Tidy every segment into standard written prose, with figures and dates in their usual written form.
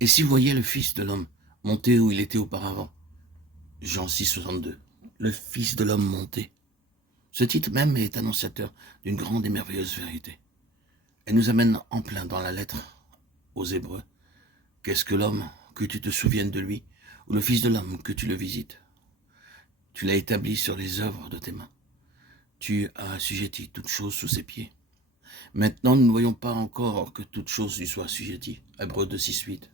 Et si vous voyez le Fils de l'homme monter où il était auparavant, Jean 6, 62, le Fils de l'homme monter. Ce titre même est annonciateur d'une grande et merveilleuse vérité. Elle nous amène en plein dans la lettre aux Hébreux. Qu'est-ce que l'homme, que tu te souviennes de lui, ou le Fils de l'homme, que tu le visites? Tu l'as établi sur les œuvres de tes mains. Tu as assujetti toute chose sous ses pieds. Maintenant, nous ne voyons pas encore que toute chose lui soit assujettie. Hébreux 2, 6, 8.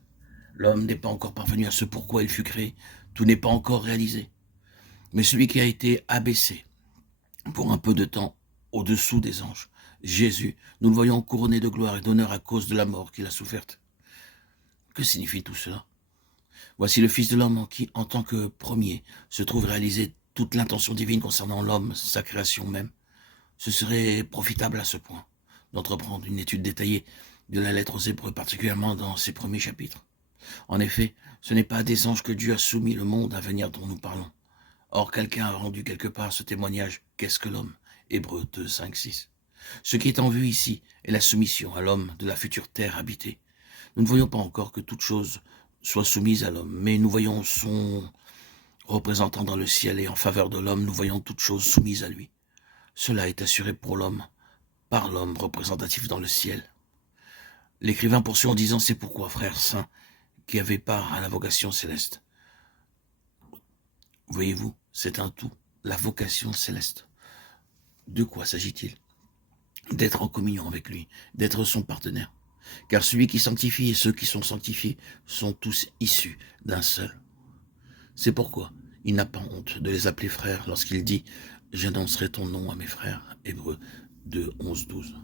L'homme n'est pas encore parvenu à ce pourquoi il fut créé. Tout n'est pas encore réalisé. Mais celui qui a été abaissé pour un peu de temps au-dessous des anges, Jésus, nous le voyons couronné de gloire et d'honneur à cause de la mort qu'il a soufferte. Que signifie tout cela? Voici le Fils de l'homme en qui, en tant que premier, se trouve réalisée toute l'intention divine concernant l'homme, sa création même. Ce serait profitable à ce point d'entreprendre une étude détaillée de la lettre aux Hébreux, particulièrement dans ses premiers chapitres. En effet, ce n'est pas à des anges que Dieu a soumis le monde à venir dont nous parlons. Or, quelqu'un a rendu quelque part ce témoignage. Qu'est-ce que l'homme? Hébreux 2, 5, 6. Ce qui est en vue ici est la soumission à l'homme de la future terre habitée. Nous ne voyons pas encore que toute chose soit soumise à l'homme, mais nous voyons son représentant dans le ciel et en faveur de l'homme, nous voyons toute chose soumise à lui. Cela est assuré pour l'homme, par l'homme représentatif dans le ciel. L'écrivain poursuit en disant, c'est pourquoi, frères saints, qui avez part à la vocation céleste. Voyez-vous, c'est un tout, la vocation céleste. De quoi s'agit-il? D'être en communion avec lui, d'être son partenaire. Car celui qui sanctifie et ceux qui sont sanctifiés sont tous issus d'un seul. C'est pourquoi il n'a pas honte de les appeler frères lorsqu'il dit « J'annoncerai ton nom à mes frères » Hébreux 2, 11, 12.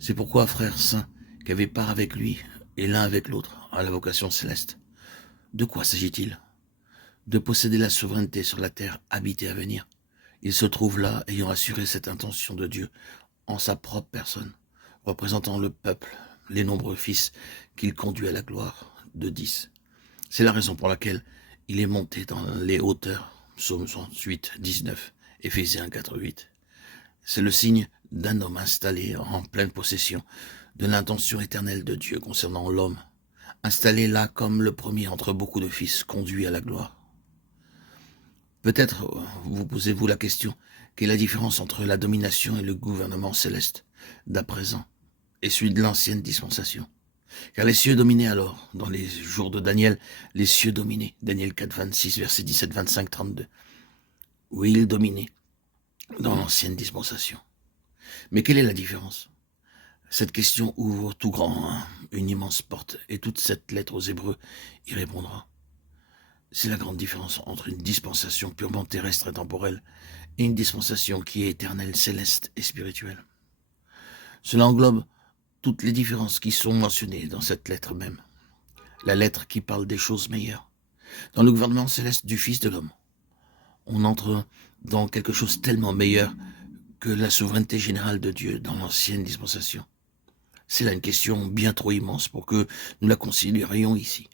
C'est pourquoi, frères saints, qu'avait part avec lui et l'un avec l'autre à la vocation céleste. De quoi s'agit-il? De posséder la souveraineté sur la terre habitée à venir. Il se trouve là ayant assuré cette intention de Dieu en sa propre personne, représentant le peuple, les nombreux fils qu'il conduit à la gloire de 10. C'est la raison pour laquelle il est monté dans les hauteurs, psaume 68, 19, Éphésiens 4, 8. C'est le signe d'un homme installé en pleine possession de l'intention éternelle de Dieu concernant l'homme, installé là comme le premier entre beaucoup de fils conduits à la gloire. Peut-être vous posez-vous la question, quelle est la différence entre la domination et le gouvernement céleste d'à présent et celui de l'ancienne dispensation? Car les cieux dominaient alors, dans les jours de Daniel, les cieux dominaient, Daniel 4, 26, versets 17, 25, 32. Oui, ils dominaient dans l'ancienne dispensation. Mais quelle est la différence? Cette question ouvre tout grand une immense porte, et toute cette lettre aux Hébreux y répondra. C'est la grande différence entre une dispensation purement terrestre et temporelle et une dispensation qui est éternelle, céleste et spirituelle. Cela englobe toutes les différences qui sont mentionnées dans cette lettre même. La lettre qui parle des choses meilleures. Dans le gouvernement céleste du Fils de l'homme, on entre dans quelque chose tellement meilleur que la souveraineté générale de Dieu dans l'ancienne dispensation. C'est là une question bien trop immense pour que nous la considérions ici.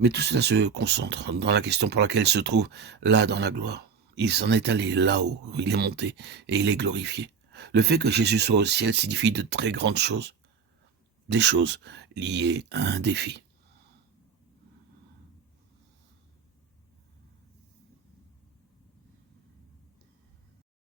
Mais tout cela se concentre dans la question pour laquelle il se trouve là dans la gloire. Il s'en est allé là-haut, il est monté et il est glorifié. Le fait que Jésus soit au ciel signifie de très grandes choses, des choses liées à un défi.